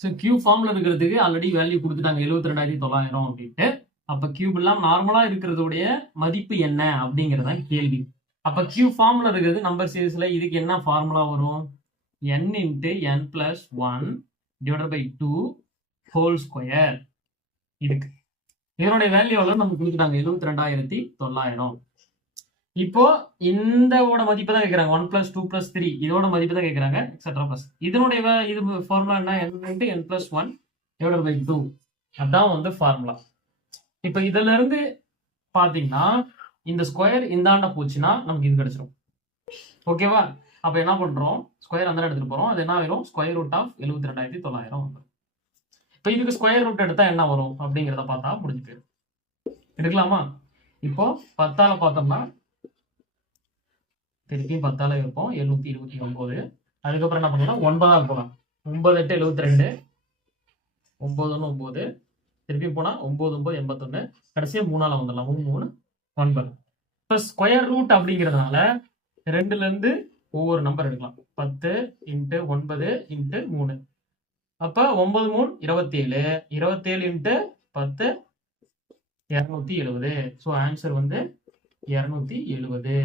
So cube ஃபார்ம்ல இருக்கிறதுக்கு already value கொடுத்துட்டாங்க 72,900 அப்படின்ட்டு. அப்ப கியூப் எல்லாம் நார்மலா இருக்கிறதுடைய மதிப்பு என்ன அப்படிங்கறதான் கேள்வி. அப்ப கியூப் ஃபார்ம்ல இருக்கிறது நம்பர் சீரிஸ்ல இதுக்கு என்ன ஃபார்முலா வரும்? n into n plus 1 divided by 2 whole square. இதுக்கு இதனுடைய வேல்யூ எவ்வளவு நமக்கு கொடுத்துட்டாங்க 72,900. இப்போ இந்த மதிப்பு தான் கேட்கறாங்க 1 plus 2 plus 3 இதோட மதிப்பு தான் கேட்கறாங்க எக்ஸெட்ரா பிளஸ் இதனுடைய இது ஃபார்முலா என்ன n into n plus 1 divided by 2 அதான் வந்து ஃபார்முலா. இப்போ இதுல இருந்து பாத்தீங்கன்னா இந்த ஸ்கொயர் இந்தாண்ட போச்சுன்னா நமக்கு இது கிடைச்சிரும். ஓகேவா? அப்ப என்ன பண்றோம்? ஸ்கொயர் அந்த எடுத்துட்டு போறோம். அது என்ன ஆயிரும்? ஸ்கொயர் ரூட் ஆஃப் 72,900 வந்துடும். இப்போ இதுக்கு ஸ்கொயர் ரூட் எடுத்தா என்ன வரும் அப்படிங்கிறத பார்த்தா முடிஞ்சு போயிடும். எடுக்கலாமா? இப்போ 10ஆல பார்த்தோம்னா திருப்பியும் 10ஆல இருப்போம் 729. அதுக்கப்புறம் என்ன பண்ணலாம்? 9ஆல போகலாம். 9 8 72 9 1 9 திருப்பி போனா 9 9 81 கடைசியா 3ஆல வந்துடலாம் 3 3 9. இப்போ ஸ்கொயர் ரூட் அப்படிங்கிறதுனால 2ல இருந்து ஒவ்வொரு நம்பர் எடுக்கலாம். 10 இன்ட்டு 9 இன்ட்டு 3. அப்ப 9 3 27 27 இன்ட்டு 10 270. ஸோ ஆன்சர் வந்து 270.